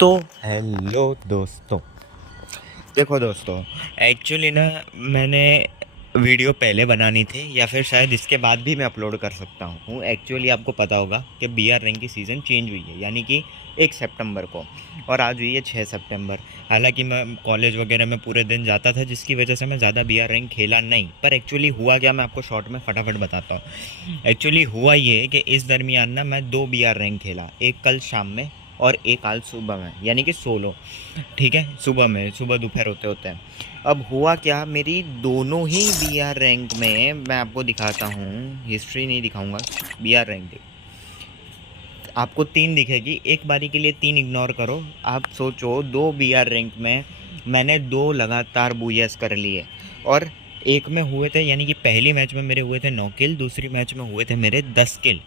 तो हेलो दोस्तों, देखो दोस्तों, एक्चुअली ना मैंने वीडियो पहले बनानी थी या फिर शायद इसके बाद भी मैं अपलोड कर सकता हूँ। एक्चुअली आपको पता होगा कि बीआर रैंक की सीज़न चेंज हुई है, यानी कि 1 सितंबर को, और आज हुई है 6 सितंबर। हालांकि मैं कॉलेज वगैरह में पूरे दिन जाता था, जिसकी वजह से मैं ज़्यादा बीआर रैंक खेला नहीं। पर एक्चुअली हुआ क्या, मैं आपको शॉर्ट में फटाफट बताता हूँ। एक्चुअली हुआ ये कि इस दरमियान ना मैं 2 बीआर रैंक खेला, एक कल शाम में और एक आज सुबह में, यानी कि सोलो। ठीक है, सुबह दोपहर होते होते हैं। अब हुआ क्या, मेरी दोनों ही बीआर रैंक में, मैं आपको दिखाता हूँ, हिस्ट्री नहीं दिखाऊंगा, बीआर रैंक आपको 3 दिखेगी। एक बारी के लिए 3 इग्नोर करो। आप सोचो, 2 बीआर रैंक में मैंने 2 लगातार बूयस कर लिए, और एक में हुए थे, यानी कि पहली मैच में मेरे हुए थे 9 किल, दूसरी मैच में हुए थे मेरे 10 किल,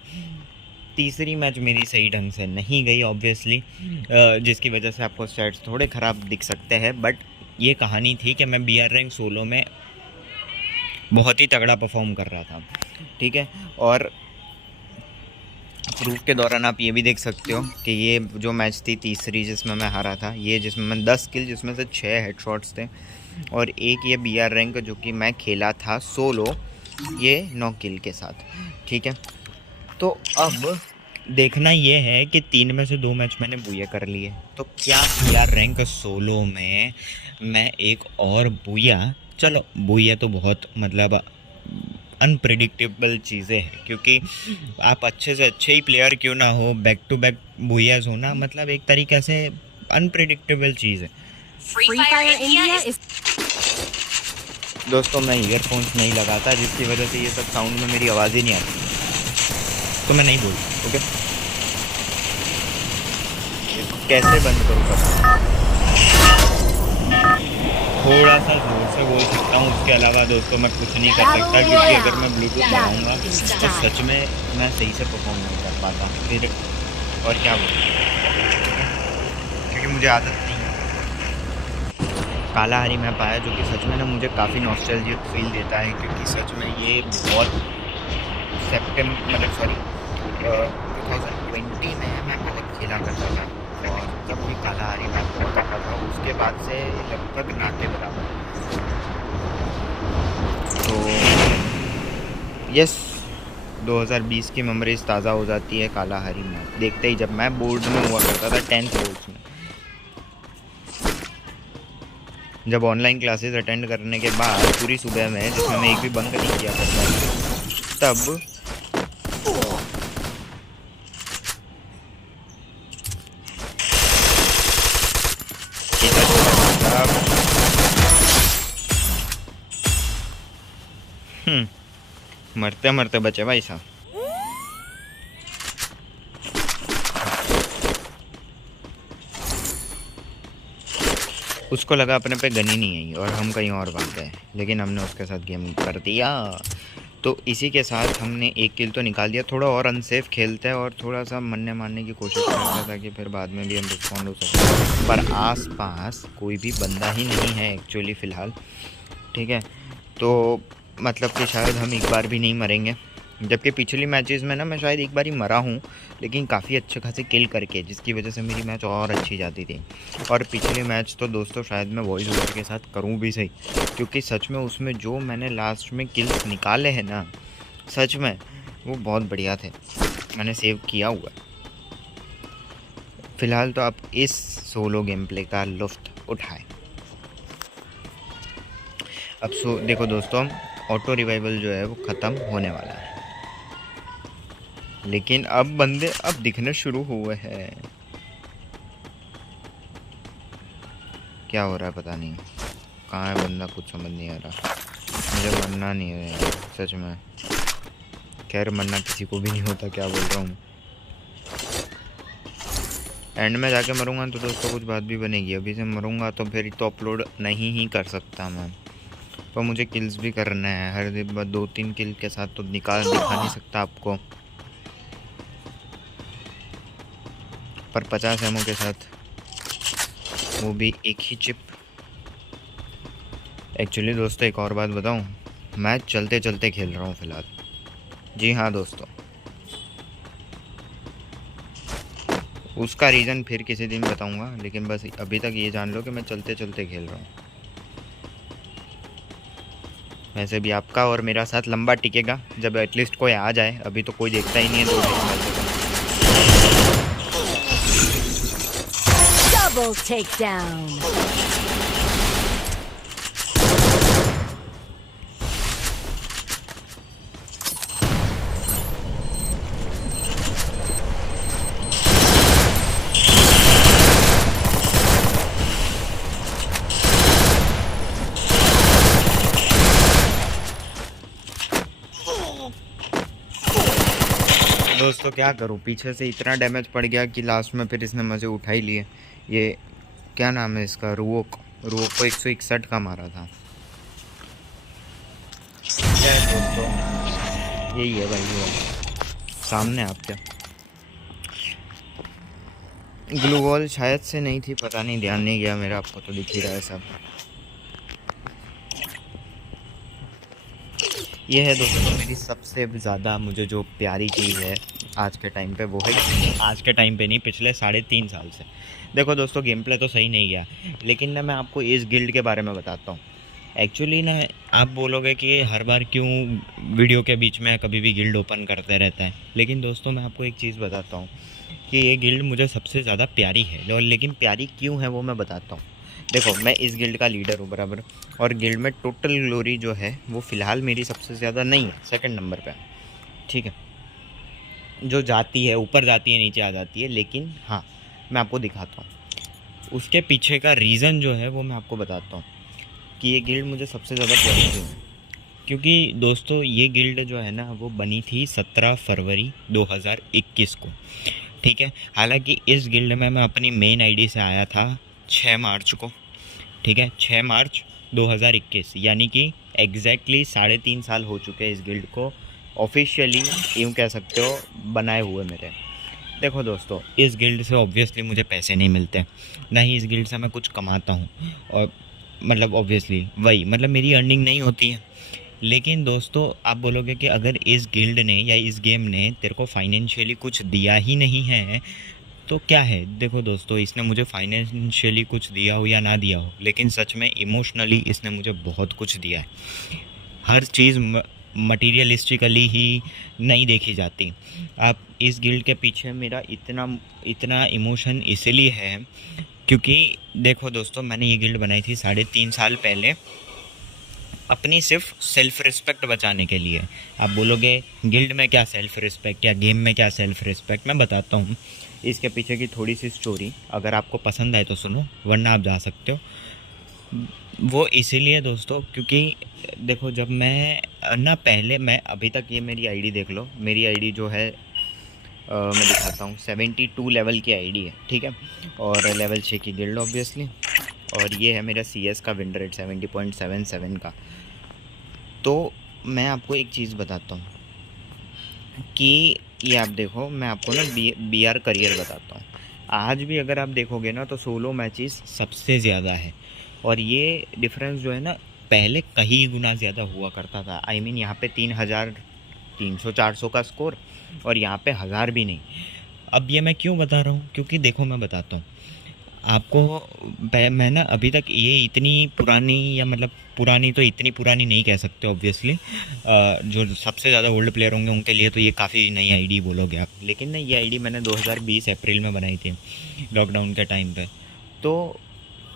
तीसरी मैच मेरी सही ढंग से नहीं गई ऑब्वियसली, जिसकी वजह से आपको स्टैट्स थोड़े ख़राब दिख सकते हैं। बट ये कहानी थी कि मैं बीआर रैंक सोलो में बहुत ही तगड़ा परफॉर्म कर रहा था। ठीक है, और प्रूफ के दौरान आप ये भी देख सकते हो कि ये जो मैच थी तीसरी जिसमें मैं हारा था, ये जिसमें मैं 10 किल, जिसमें से 6 हेडशॉट्स थे, और एक ये बीआर रैंक जो कि मैं खेला था सोलो, ये 9 किल के साथ। ठीक है, तो अब देखना ये है कि 3 में से 2 मैच मैंने बुया कर लिए, तो क्या बीआर रैंक सोलो में मैं एक और बुया, चलो बुया तो बहुत मतलब अनप्रिडिक्टेबल चीज़ें हैं, क्योंकि आप अच्छे से अच्छे ही प्लेयर क्यों ना हो, बैक टू बैक बुयाज होना मतलब एक तरीके से अनप्रिडिक्टेबल चीज़ है। Free Fire India is दोस्तों, मैं ईयरफोन्स नहीं लगाता, जिसकी वजह से ये सब साउंड में मेरी आवाज़ ही नहीं आती, तो मैं नहीं बोलता। ओके, कैसे बंद करूँ पता, थोड़ा सा जोर से बोल सकता हूँ, उसके अलावा दोस्तों मैं कुछ नहीं कर सकता, क्योंकि अगर मैं ब्लूटूथ लगाऊंगा तो सच में मैं सही से परफॉर्म नहीं कर पाता फिर, और क्या बोलूँ, क्योंकि मुझे आदत नहीं है। काला हरी मैप आया, जो कि सच में ना मुझे काफ़ी नॉस्टैल्जिक फील देता है, क्योंकि सच में ये बहुत सितंबर मतलब सॉरी 2020 में मैं पहले खेला करता था, और जब भी काला हरी मैप करता था उसके बाद से लगभग ना के बराबर। तो यस, 2020 की मेमोरीज ताज़ा हो जाती है काला हरी मैप देखते ही, जब मैं बोर्ड में हुआ करता था 10th बोर्ड्स में, जब ऑनलाइन क्लासेस अटेंड करने के बाद पूरी सुबह में, जिसमें मैं एक भी बंक नहीं किया करता, तब मरते मरते बचे भाई साहब। उसको लगा अपने पे गनी नहीं आई और हम कहीं और भाग गए, लेकिन हमने उसके साथ गेम कर दिया। तो इसी के साथ हमने एक किल तो निकाल दिया। थोड़ा और अनसेफ खेलते हैं और थोड़ा सा मरने मारने की कोशिश कर रहा था, ताकि फिर बाद में भी हम रिस्पॉन्ड हो सकें, पर आस पास कोई भी बंदा ही नहीं है एक्चुअली फ़िलहाल। ठीक है, तो मतलब कि शायद हम एक बार भी नहीं मरेंगे, जबकि पिछली मैचेस में ना मैं शायद एक बार ही मरा हूँ, लेकिन काफ़ी अच्छे खासे किल करके, जिसकी वजह से मेरी मैच और अच्छी जाती थी। और पिछले मैच तो दोस्तों शायद मैं वॉइस ओवर के साथ करूँ भी सही, क्योंकि सच में उसमें जो मैंने लास्ट में किल्स निकाले हैं ना, सच में वो बहुत बढ़िया थे, मैंने सेव किया हुआ। फ़िलहाल तो आप इस सोलो गेम प्ले का लुत्फ़ उठाएं। अब देखो दोस्तों, ऑटो रिवाइवल जो है वो ख़त्म होने वाला है, लेकिन अब बंदे अब दिखने शुरू हुए हैं। क्या हो रहा है पता नहीं, कहाँ है बंदा, कुछ समझ नहीं आ रहा। मुझे मरना नहीं है सच में, खैर मरना किसी को भी नहीं होता, क्या बोल रहा हूँ। एंड में जाके मरूंगा तो दोस्तों कुछ बात भी बनेगी, अभी से मरूंगा तो फिर तो अपलोड नहीं ही कर सकता मैं, पर मुझे किल्स भी करने हैं हर दिन। 2-3 किल के साथ तो दिखा नहीं सकता आपको, पर 50 एमओ के साथ, वो भी एक ही चिप। एक्चुअली दोस्तों एक और बात बताऊं, मैं चलते चलते खेल रहा हूं फ़िलहाल। जी हाँ दोस्तों, उसका रीज़न फिर किसी दिन बताऊंगा, लेकिन बस अभी तक ये जान लो कि मैं चलते चलते खेल रहा हूँ। वैसे भी आपका और मेरा साथ लंबा टिकेगा जब एटलीस्ट कोई आ जाए। अभी तो कोई देखता ही नहीं है 2 दिन वैसे तो। Double takedown. दोस्तों क्या करूं, पीछे से इतना डैमेज पड़ गया कि लास्ट में फिर इसने मज़े उठा ही लिए। ये क्या नाम है इसका, रुओक को 161 का मारा था। क्या है दोस्तों, यही है भाई, वो सामने आपके ग्लू वॉल शायद से नहीं थी, पता नहीं, ध्यान नहीं गया मेरा। आपको तो दिख ही रहा है सब। ये है दोस्तों मेरी सबसे ज़्यादा मुझे जो प्यारी चीज़ है आज के टाइम पे, वो है, आज के टाइम पे नहीं, पिछले 3.5 साल से। देखो दोस्तों, गेम प्ले तो सही नहीं गया, लेकिन ना मैं आपको इस गिल्ड के बारे में बताता हूँ। एक्चुअली ना आप बोलोगे कि हर बार क्यों वीडियो के बीच में कभी भी गिल्ड ओपन करते रहता है, लेकिन दोस्तों मैं आपको एक चीज़ बताता हूँ कि ये गिल्ड मुझे सबसे ज़्यादा प्यारी है। और लेकिन प्यारी क्यों है वो मैं बताता हूँ। देखो, मैं इस गिल्ड का लीडर हूँ बराबर, और गिल्ड में टोटल ग्लोरी जो है वो फ़िलहाल मेरी सबसे ज़्यादा नहीं है, सेकंड नंबर पे, ठीक है। जो जाती है ऊपर जाती है नीचे आ जाती है, लेकिन हाँ मैं आपको दिखाता हूँ उसके पीछे का रीज़न जो है वो मैं आपको बताता हूँ कि ये गिल्ड मुझे सबसे ज़्यादा प्यारी क्यों है। क्योंकि दोस्तों ये गिल्ड जो है ना वो बनी थी 17 फरवरी 2021 को, ठीक है। हालांकि इस गिल्ड में मैं अपनी मेन आईडी से आया था 6 मार्च को, ठीक है, 6 मार्च 2021, यानी कि एग्जैक्टली 3.5 साल हो चुके हैं इस गिल्ड को ऑफिशियली, यूँ कह सकते हो, बनाए हुए मेरे। देखो दोस्तों, इस गिल्ड से ऑब्वियसली मुझे पैसे नहीं मिलते, ना ही इस गिल्ड से मैं कुछ कमाता हूँ, और मतलब ऑब्वियसली वही, मतलब मेरी अर्निंग नहीं होती है। लेकिन दोस्तों आप बोलोगे कि अगर इस गिल्ड ने या इस गेम ने तेरे को फाइनेंशियली कुछ दिया ही नहीं है तो क्या है। देखो दोस्तों, इसने मुझे फाइनेंशियली कुछ दिया हो या ना दिया हो, लेकिन सच में इमोशनली इसने मुझे बहुत कुछ दिया है। हर चीज़ मटीरियलिस्टिकली ही नहीं देखी जाती। आप इस गिल्ड के पीछे मेरा इतना इमोशन इसलिए है क्योंकि देखो दोस्तों, मैंने ये गिल्ड बनाई थी 3.5 साल पहले अपनी सिर्फ सेल्फ रिस्पेक्ट बचाने के लिए। आप बोलोगे गिल्ड में क्या सेल्फ रिस्पेक्ट या गेम में क्या सेल्फ रिस्पेक्ट, मैं बताता हूँ इसके पीछे की थोड़ी सी स्टोरी। अगर आपको पसंद आए तो सुनो, वरना आप जा सकते हो। वो इसीलिए दोस्तों क्योंकि देखो, जब मैं ना पहले, मैं अभी तक, ये मेरी आईडी देख लो, मेरी आईडी जो है मैं दिखाता हूँ, 72 लेवल की आईडी है, ठीक है, और लेवल 6 की गिल्ड ऑब्वियसली, और ये है मेरा CS का विन रेट 70.77 का। तो मैं आपको एक चीज़ बताता हूँ कि ये आप देखो, मैं आपको ना BR करियर बताता हूँ। आज भी अगर आप देखोगे ना तो सोलो मैचेस सबसे ज़्यादा है, और ये डिफरेंस जो है ना पहले कहीं गुना ज़्यादा हुआ करता था। आई मीन यहाँ पे 3,300-400 का स्कोर, और यहाँ पे 1000 भी नहीं। अब ये मैं क्यों बता रहा हूँ, क्योंकि देखो मैं बताता हूँ आपको, मैं ना अभी तक ये इतनी पुरानी, या मतलब पुरानी तो इतनी पुरानी नहीं कह सकते ऑब्वियसली, जो सबसे ज़्यादा ओल्ड प्लेयर होंगे उनके लिए तो ये काफ़ी नई आईडी बोलोगे आप, लेकिन ना ये आईडी मैंने 2020 अप्रैल में बनाई थी, लॉकडाउन के टाइम पे। तो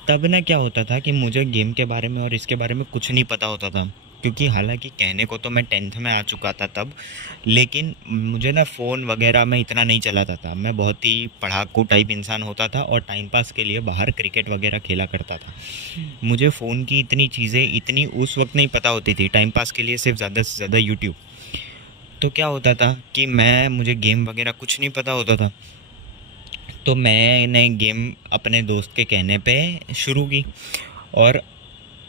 तब ना क्या होता था कि मुझे गेम के बारे में और इसके बारे में कुछ नहीं पता होता था, क्योंकि हालांकि कहने को तो मैं 10th में आ चुका था तब, लेकिन मुझे ना फ़ोन वगैरह में इतना नहीं चलाता था। मैं बहुत ही पढ़ाकू टाइप इंसान होता था, और टाइम पास के लिए बाहर क्रिकेट वगैरह खेला करता था। मुझे फ़ोन की इतनी चीज़ें इतनी उस वक्त नहीं पता होती थी। टाइम पास के लिए सिर्फ ज़्यादा से ज़्यादा यूट्यूब। तो क्या होता था कि मुझे गेम वगैरह कुछ नहीं पता होता था, तो मैंने गेम अपने दोस्त के कहने पे शुरू की, और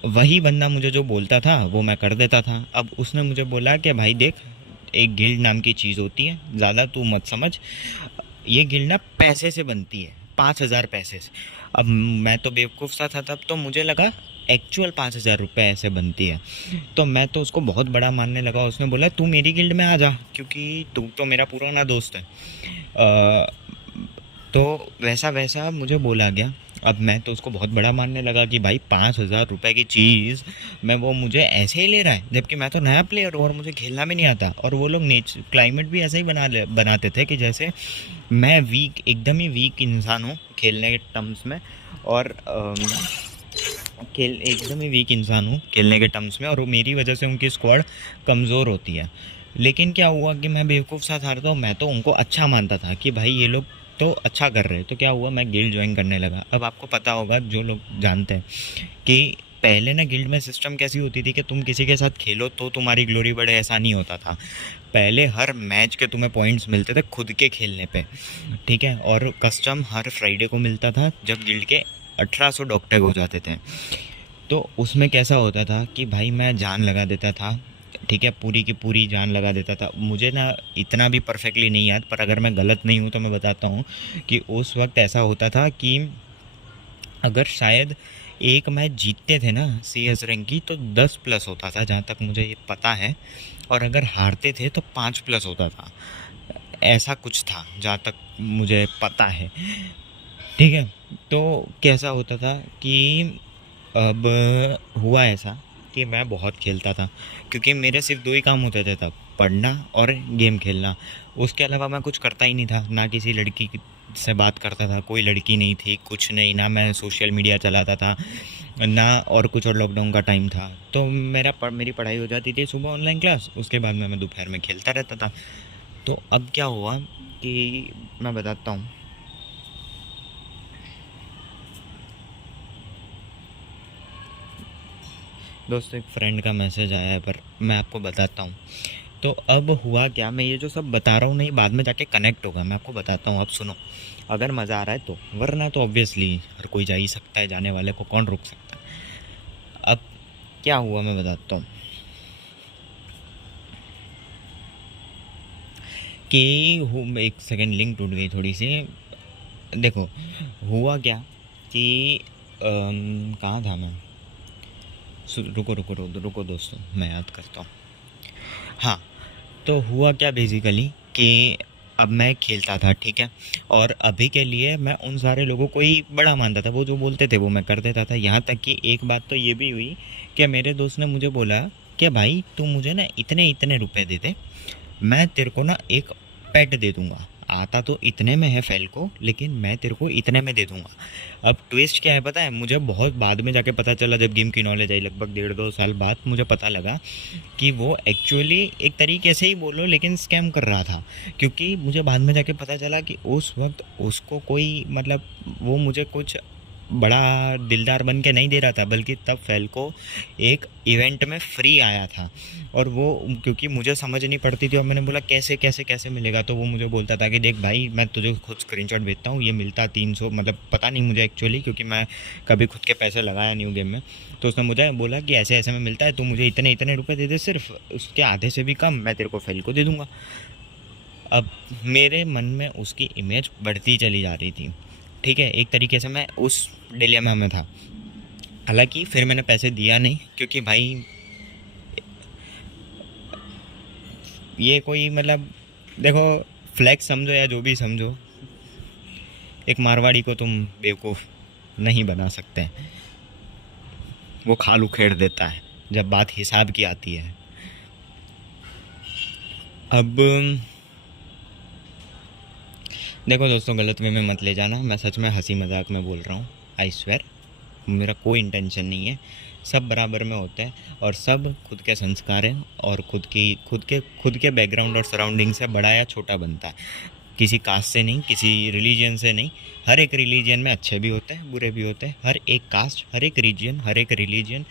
वही बंदा मुझे जो बोलता था वो मैं कर देता था। अब उसने मुझे बोला कि भाई देख, एक गिल्ड नाम की चीज़ होती है, ज़्यादा तू मत समझ, ये गिल्ड ना पैसे से बनती है, 5,000 पैसे से। अब मैं तो बेवकूफ़ सा था तब, तो मुझे लगा एक्चुअल 5,000 रुपये ऐसे बनती है, तो मैं तो उसको बहुत बड़ा मानने लगा। उसने बोला तू मेरी गिल्ड में आ जा, क्योंकि तू तो मेरा पुराना दोस्त है। तो वैसा वैसा मुझे बोला गया। अब मैं तो उसको बहुत बड़ा मानने लगा कि भाई 5,000 रुपये की चीज़ मैं वो मुझे ऐसे ही ले रहा है, जबकि मैं तो नया प्लेयर हूँ और मुझे खेलना भी नहीं आता। और वो लोग क्लाइमेट भी ऐसे ही बनाते थे कि जैसे मैं वीक, एकदम ही वीक इंसान हूँ खेलने के टर्म्स में। और खेल एकदम ही वीक इंसान हूँ खेलने के टर्म्स में, और वो मेरी वजह से उनकी स्क्वाड कमज़ोर होती है। लेकिन क्या हुआ कि मैं बेवकूफ़ सा हारता हूँ। मैं तो उनको अच्छा मानता था कि भाई ये लोग तो अच्छा कर रहे हैं। तो क्या हुआ, मैं गिल्ड ज्वाइन करने लगा। अब आपको पता होगा, जो लोग जानते हैं, कि पहले ना गिल्ड में सिस्टम कैसी होती थी कि तुम किसी के साथ खेलो तो तुम्हारी ग्लोरी बढ़े, ऐसा नहीं होता था। पहले हर मैच के तुम्हें पॉइंट्स मिलते थे खुद के खेलने पे, ठीक है। और कस्टम हर फ्राइडे को मिलता था जब गिल्ड के 1800 डॉक्टर हो जाते थे। तो उसमें कैसा होता था कि भाई मैं जान लगा देता था, ठीक है, पूरी की पूरी जान लगा देता था। मुझे ना इतना भी परफेक्टली नहीं याद, पर अगर मैं गलत नहीं हूँ तो मैं बताता हूँ कि उस वक्त ऐसा होता था कि अगर शायद एक मैच जीतते थे ना CS रैंक की, तो 10+ होता था, जहाँ तक मुझे ये पता है। और अगर हारते थे तो 5+ होता था। ऐसा कुछ था जहाँ तक मुझे पता है, ठीक है। तो कैसा होता था कि अब हुआ ऐसा कि मैं बहुत खेलता था, क्योंकि मेरे सिर्फ दो ही काम होते थे तब, पढ़ना और गेम खेलना। उसके अलावा मैं कुछ करता ही नहीं था। ना किसी लड़की से बात करता था, कोई लड़की नहीं थी, कुछ नहीं। ना मैं सोशल मीडिया चलाता था ना और कुछ। और लॉकडाउन का टाइम था, तो मेरी पढ़ाई हो जाती थी सुबह ऑनलाइन क्लास, उसके बाद मैं दोपहर में खेलता रहता था। तो अब क्या हुआ कि मैं बताता हूँ। दोस्तों, एक फ्रेंड का मैसेज आया है, पर मैं आपको बताता हूँ। तो अब हुआ क्या, मैं ये जो सब बता रहा हूँ नहीं, बाद में जाके कनेक्ट होगा, मैं आपको बताता हूँ। अब सुनो, अगर मज़ा आ रहा है तो, वरना तो ऑब्वियसली हर कोई जा ही सकता है, जाने वाले को कौन रोक सकता है। अब क्या हुआ मैं बताता हूँ कि एक सेकंड, लिंक टूट गई थोड़ी सी। देखो हुआ क्या कि कहाँ था मैं, रुको रुको रुको रुको दोस्तों, मैं याद करता हूँ। हाँ, तो हुआ क्या बेसिकली कि अब मैं खेलता था, ठीक है। और अभी के लिए मैं उन सारे लोगों को ही बड़ा मानता था, वो जो बोलते थे वो मैं कर देता था। यहाँ तक कि एक बात तो ये भी हुई कि मेरे दोस्त ने मुझे बोला कि भाई तू मुझे ना इतने इतने रुपए दे दे, मैं तेरे को ना एक पेट दे दूंगा। आता तो इतने में है फैल्को, लेकिन मैं तेरे को इतने में दे दूंगा। अब ट्विस्ट क्या है पता है, मुझे बहुत बाद में जाके पता चला, जब गेम की नॉलेज आई लगभग 1.5-2 साल बाद, मुझे पता लगा कि वो एक्चुअली एक तरीके से ही बोलो लेकिन स्कैम कर रहा था। क्योंकि मुझे बाद में जाके पता चला कि उस वक्त उसको कोई मतलब, वो मुझे कुछ बड़ा दिलदार बन के नहीं दे रहा था, बल्कि तब फैल्को एक इवेंट में फ्री आया था। और वो क्योंकि मुझे समझ नहीं पड़ती थी, और मैंने बोला कैसे कैसे कैसे मिलेगा, तो वो मुझे बोलता था कि देख भाई, मैं तुझे खुद स्क्रीनशॉट भेजता हूँ, ये मिलता 300, मतलब पता नहीं मुझे एक्चुअली, क्योंकि मैं कभी खुद के पैसे लगाया नहीं हूँ गेम में। तो उसने मुझे बोला कि ऐसे ऐसे में मिलता है, तो मुझे इतने इतने रुपए दे दे, सिर्फ उसके आधे से भी कम मैं तेरे को फैल्को दे दूँगा। अब मेरे मन में उसकी इमेज बढ़ती चली जा रही थी, ठीक है। एक तरीके से मैं उस डिलेमा में था। हालांकि फिर मैंने पैसे दिया नहीं, क्योंकि भाई ये कोई मतलब, देखो, फ्लैक्स समझो या जो भी समझो, एक मारवाड़ी को तुम बेवकूफ़ नहीं बना सकते। वो खाल उखेड़ देता है जब बात हिसाब की आती है। अब देखो दोस्तों, गलत वे में मत ले जाना, मैं सच में हंसी मजाक में बोल रहा हूँ, आई स्वेर। मेरा कोई इंटेंशन नहीं है। सब बराबर में होते हैं, और सब खुद के संस्कार हैं, और खुद के बैकग्राउंड और सराउंडिंग से बड़ा या छोटा बनता है। किसी कास्ट से नहीं, किसी रिलीजन से नहीं। हर एक रिलीजन में अच्छे भी होते हैं, बुरे भी होते हैं। हर एक कास्ट, हर एक रीजन, हर एक रिलीजन,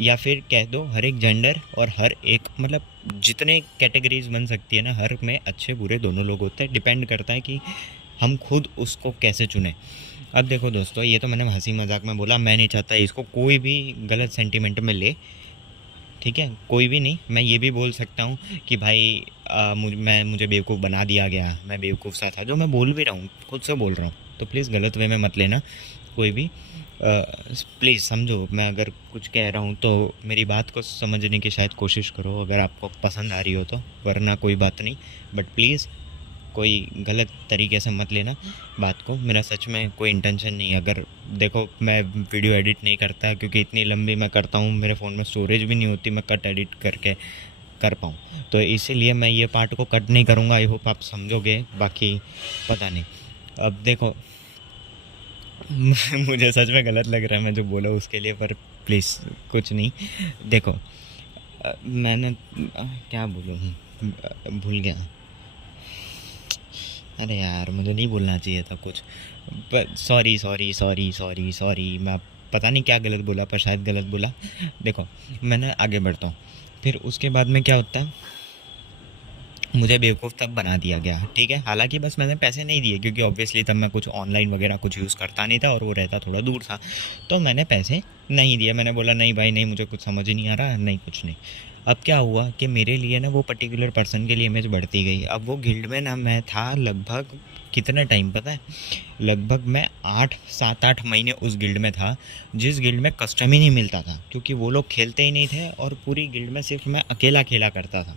या फिर कह दो हर एक जेंडर, और हर एक मतलब जितने कैटेगरीज बन सकती है ना, हर में अच्छे बुरे दोनों लोग होते हैं। डिपेंड करता है कि हम खुद उसको कैसे चुने। अब देखो दोस्तों, ये तो मैंने हंसी मजाक में बोला, मैं नहीं चाहता इसको कोई भी गलत सेंटीमेंट में ले, ठीक है, कोई भी नहीं। मैं ये भी बोल सकता हूँ कि भाई मुझे बेवकूफ़ बना दिया गया, मैं बेवकूफ़ सा था, जो मैं बोल भी रहा हूँ, खुद से बोल रहा हूँ। तो प्लीज़ गलत वे में मत लेना कोई भी। प्लीज़ समझो, मैं अगर कुछ कह रहा हूँ तो मेरी बात को समझने की शायद कोशिश करो, अगर आपको पसंद आ रही हो तो, वरना कोई बात नहीं। बट प्लीज़ कोई गलत तरीके से मत लेना बात को, मेरा सच में कोई इंटेंशन नहीं है। अगर देखो मैं वीडियो एडिट नहीं करता क्योंकि इतनी लंबी मैं करता हूँ, मेरे फ़ोन में स्टोरेज भी नहीं होती मैं कट एडिट करके कर पाऊँ, तो इसीलिए मैं ये पार्ट को कट नहीं करूँगा। आई होप आप समझोगे, बाकी पता नहीं। अब देखो मुझे सच में गलत लग रहा है मैं जो बोला उसके लिए, पर प्लीज़ कुछ नहीं। देखो मैंने क्या बोलूँ, भूल गया। अरे यार मुझे नहीं बोलना चाहिए था कुछ, पर sorry sorry sorry sorry sorry, मैं पता नहीं क्या गलत बोला, पर शायद गलत बोला। देखो मैं ना आगे बढ़ता हूँ, फिर उसके बाद में क्या होता है, मुझे बेवकूफ़ तब बना दिया गया, ठीक है। हालांकि बस मैंने पैसे नहीं दिए क्योंकि ऑब्वियसली तब मैं कुछ ऑनलाइन वगैरह कुछ यूज़ करता नहीं था और वो रहता थोड़ा दूर था, तो मैंने पैसे नहीं दिए। मैंने बोला नहीं भाई नहीं, मुझे कुछ समझ ही नहीं आ रहा, नहीं कुछ नहीं। अब क्या हुआ कि मेरे लिए ना वो पर्टिकुलर पर्सन के लिए इमेज बढ़ती गई। अब वो गिल्ड में ना मैं था लगभग कितना टाइम पता है, लगभग मैं 7-8 महीने उस गिल्ड में था, जिस गिल्ड में कस्टम ही नहीं मिलता था क्योंकि वो लोग खेलते ही नहीं थे और पूरी गिल्ड में सिर्फ मैं अकेला खेला करता था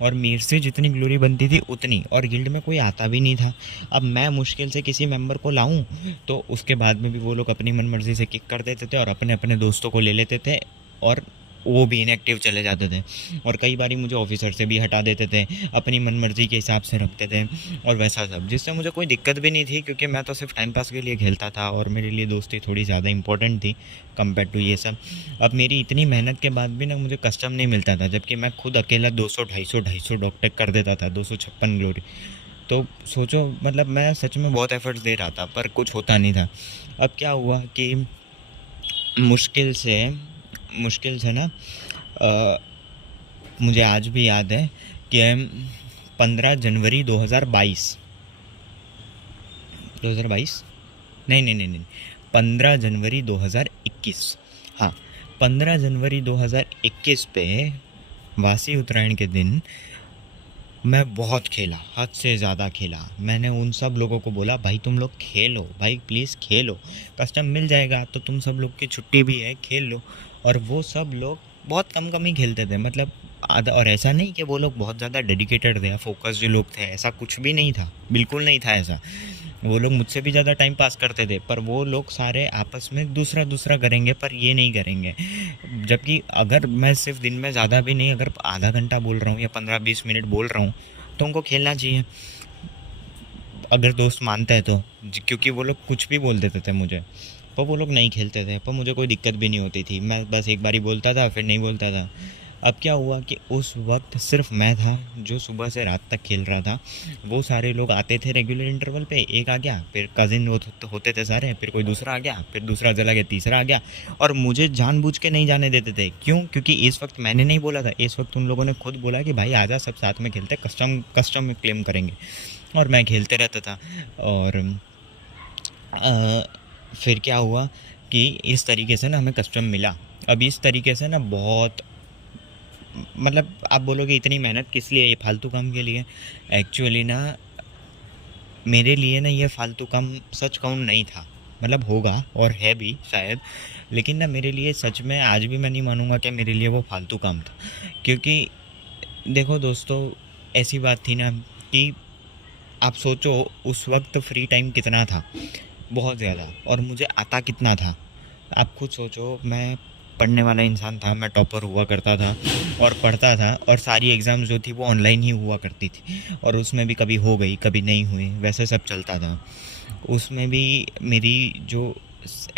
और मेरे से जितनी ग्लोरी बनती थी उतनी, और गिल्ड में कोई आता भी नहीं था। अब मैं मुश्किल से किसी मेंबर को लाऊं तो उसके बाद में भी वो लोग अपनी मन मर्जी से किक कर देते थे और अपने अपने दोस्तों को ले लेते थे और वो भी इनएक्टिव चले जाते थे, और कई बारी मुझे ऑफिसर से भी हटा देते थे, अपनी मनमर्जी के हिसाब से रखते थे और वैसा सब, जिससे मुझे कोई दिक्कत भी नहीं थी क्योंकि मैं तो सिर्फ टाइम पास के लिए खेलता था और मेरे लिए दोस्ती थोड़ी ज़्यादा इंपॉर्टेंट थी कंपेयर टू ये सब। अब मेरी इतनी मेहनत के बाद भी ना मुझे कस्टम नहीं मिलता था, जबकि मैं खुद अकेला 200-250 डॉकटेक कर देता था, 256 ग्लोरी। तो सोचो मतलब मैं सच में बहुत एफर्ट्स दे रहा था पर कुछ होता नहीं था। अब क्या हुआ कि मुश्किल से ना मुझे आज भी याद है कि 15 जनवरी 2022 नहीं नहीं नहीं नहीं 15 जनवरी 2021, हाँ 15 जनवरी 2021 पे वासी उत्तरायण के दिन मैं बहुत खेला, हद से ज़्यादा खेला। मैंने उन सब लोगों को बोला भाई तुम लोग खेलो भाई, प्लीज़ खेलो, कस्टम मिल जाएगा तो तुम सब लोग की छुट्टी भी है, खेल लो। और वो सब लोग बहुत कम ही खेलते थे, मतलब आधा। और ऐसा नहीं कि वो लोग बहुत ज़्यादा डेडिकेटेड थे या फोकस जो लोग थे, ऐसा कुछ भी नहीं था, बिल्कुल नहीं था ऐसा। वो लोग मुझसे भी ज़्यादा टाइम पास करते थे, पर वो लोग सारे आपस में दूसरा करेंगे पर ये नहीं करेंगे। जबकि अगर मैं सिर्फ दिन में ज़्यादा भी नहीं, अगर आधा घंटा बोल रहा हूँ या 15-20 मिनट बोल रहा हूँ तो उनको खेलना चाहिए, अगर दोस्त मानते हैं तो। क्योंकि वो लोग कुछ भी बोल देते थे मुझे, पर वो लोग नहीं खेलते थे, पर मुझे कोई दिक्कत भी नहीं होती थी, मैं बस एक बारी बोलता था फिर नहीं बोलता था। अब क्या हुआ कि उस वक्त सिर्फ मैं था जो सुबह से रात तक खेल रहा था। वो सारे लोग आते थे रेगुलर इंटरवल पे, एक आ गया, फिर कज़िन होते थे सारे, फिर कोई दूसरा आ गया, फिर दूसरा चला गया, तीसरा आ गया, और मुझे जानबूझ के नहीं जाने देते थे। क्यों? क्योंकि इस वक्त मैंने नहीं बोला था, इस वक्त उन लोगों ने खुद बोला कि भाई आजा सब साथ में खेलते, कस्टम में क्लेम करेंगे, और मैं खेलते रहता था। और फिर क्या हुआ कि इस तरीके से ना हमें कस्टम मिला। अब इस तरीके से ना बहुत, मतलब आप बोलोगे इतनी मेहनत किस लिए, ये फालतू काम के लिए। एक्चुअली ना मेरे लिए ना ये फालतू काम सच कहूँ नहीं था, मतलब होगा और है भी शायद, लेकिन ना मेरे लिए सच में आज भी मैं नहीं मानूंगा कि मेरे लिए वो फालतू काम था। क्योंकि देखो दोस्तों, ऐसी बात थी ना कि आप सोचो उस वक्त फ्री टाइम कितना था, बहुत ज़्यादा, और मुझे आता कितना था। आप खुद सोचो, मैं पढ़ने वाला इंसान था, मैं टॉपर हुआ करता था और पढ़ता था, और सारी एग्ज़ाम जो थी वो ऑनलाइन ही हुआ करती थी, और उसमें भी कभी हो गई कभी नहीं हुई, वैसे सब चलता था। उसमें भी मेरी जो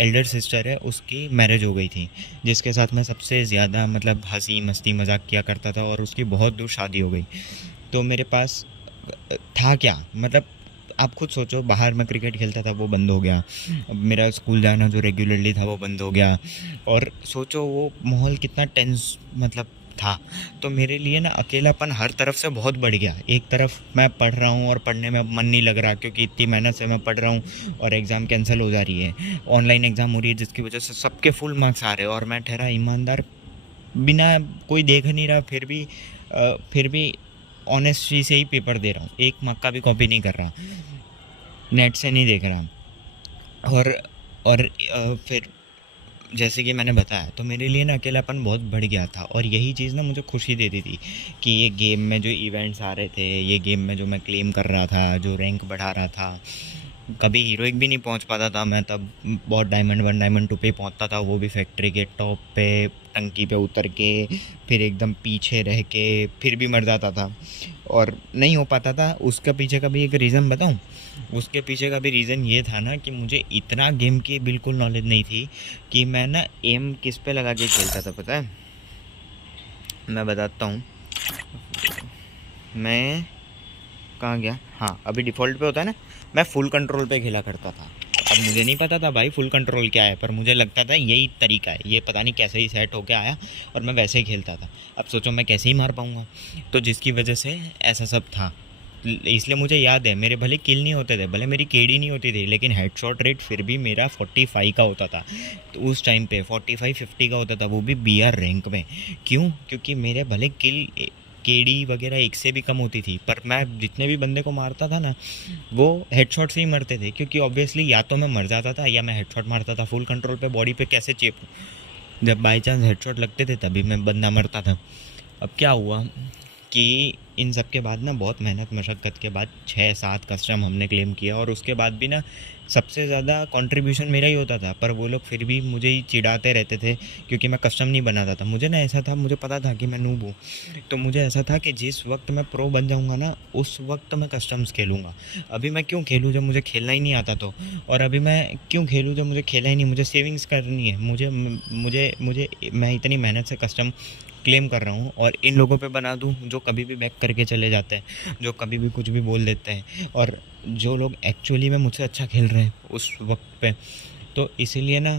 एल्डर सिस्टर है उसकी मैरिज हो गई थी, जिसके साथ मैं सबसे ज़्यादा मतलब हंसी मस्ती मजाक किया करता था, और उसकी बहुत दूर शादी हो गई। तो मेरे पास था क्या, मतलब आप खुद सोचो, बाहर मैं क्रिकेट खेलता था वो बंद हो गया, मेरा स्कूल जाना जो रेगुलरली था वो बंद हो गया, और सोचो वो माहौल कितना टेंस मतलब था। तो मेरे लिए ना अकेलापन हर तरफ से बहुत बढ़ गया। एक तरफ मैं पढ़ रहा हूँ और पढ़ने में मन नहीं लग रहा क्योंकि इतनी मेहनत से मैं पढ़ रहा हूँ और एग्ज़ाम कैंसिल हो जा रही है, ऑनलाइन एग्ज़ाम हो रही है जिसकी वजह से सबके फुल मार्क्स आ रहे हैं, और मैं ठहरा ईमानदार, बिना कोई देख नहीं रहा, फिर भी ऑनेस्टी से ही पेपर दे रहा हूँ, एक मार्क का भी कॉपी नहीं कर रहा, नेट से नहीं देख रहा। और फिर जैसे कि मैंने बताया, तो मेरे लिए ना अकेलापन बहुत बढ़ गया था, और यही चीज़ ना मुझे खुशी देती थी कि ये गेम में जो इवेंट्स आ रहे थे, ये गेम में जो मैं क्लेम कर रहा था, जो रैंक बढ़ा रहा था, कभी हीरोइक भी नहीं पहुंच पाता था मैं तब, बहुत डायमंड 1 डायमंड 2 पे पहुंचता था, वो भी फैक्ट्री के टॉप पे टंकी पे उतर के, फिर एकदम पीछे रह के, फिर भी मर जाता था और नहीं हो पाता था। उसका पीछे का भी एक रीज़न बताऊं, उसके पीछे का भी रीज़न ये था ना कि मुझे इतना गेम की बिल्कुल नॉलेज नहीं थी कि मैं ना एम किस पे लगा के खेलता था, पता है? मैं बताता हूँ, मैं कहाँ गया, हाँ अभी डिफ़ॉल्ट पे होता है ना, मैं फुल कंट्रोल पे खेला करता था। अब मुझे नहीं पता था भाई फुल कंट्रोल क्या है, पर मुझे लगता था यही तरीका है, ये पता नहीं कैसे ही सेट होके आया और मैं वैसे ही खेलता था। अब सोचो मैं कैसे ही मार पाऊँगा, तो जिसकी वजह से ऐसा सब था। इसलिए मुझे याद है, मेरे भले किल नहीं होते थे, भले मेरी केडी नहीं होती थी, लेकिन हेडशॉट रेट फिर भी मेरा 45 का होता था। तो उस टाइम पे 45-50 का होता था, वो भी BR रैंक में। क्यों? क्योंकि मेरे भले किल केडी वगैरह एक से भी कम होती थी, पर मैं जितने भी बंदे को मारता था ना, वो हेडशॉट से ही मरते थे, क्योंकि ऑब्वियसली या तो मैं मर जाता था या मैं हेडशॉट मारता था। फुल कंट्रोल पे बॉडी पे कैसे चेपूँ? जब बाई चांस हेडशॉट लगते थे तभी मैं बंदा मरता था। अब क्या हुआ कि इन सब के बाद ना, बहुत मेहनत मशक्क़त के बाद 6-7 कस्टम हमने क्लेम किया, और उसके बाद भी ना सबसे ज़्यादा कंट्रीब्यूशन मेरा ही होता था, पर वो लोग फिर भी मुझे ही चिढ़ाते रहते थे क्योंकि मैं कस्टम नहीं बनाता था। मुझे ना ऐसा था, मुझे पता था कि मैं नूब हूँ, तो मुझे ऐसा था कि जिस वक्त मैं प्रो बन जाऊँगा ना, उस वक्त मैं कस्टम्स खेलूँगा। अभी मैं क्यों खेलूँ जब मुझे खेलना ही नहीं आता? तो और अभी मैं क्यों खेलूँ जब मुझे खेलना ही नहीं? मुझे सेविंग्स करनी है, मुझे मुझे मुझे मैं इतनी मेहनत से कस्टम क्लेम कर रहा हूँ और इन लोगों पे बना दूँ जो कभी भी बैक करके चले जाते हैं, जो कभी भी कुछ भी बोल देते हैं, और जो लोग एक्चुअली में मुझसे अच्छा खेल रहे हैं उस वक्त पे। तो इसीलिए ना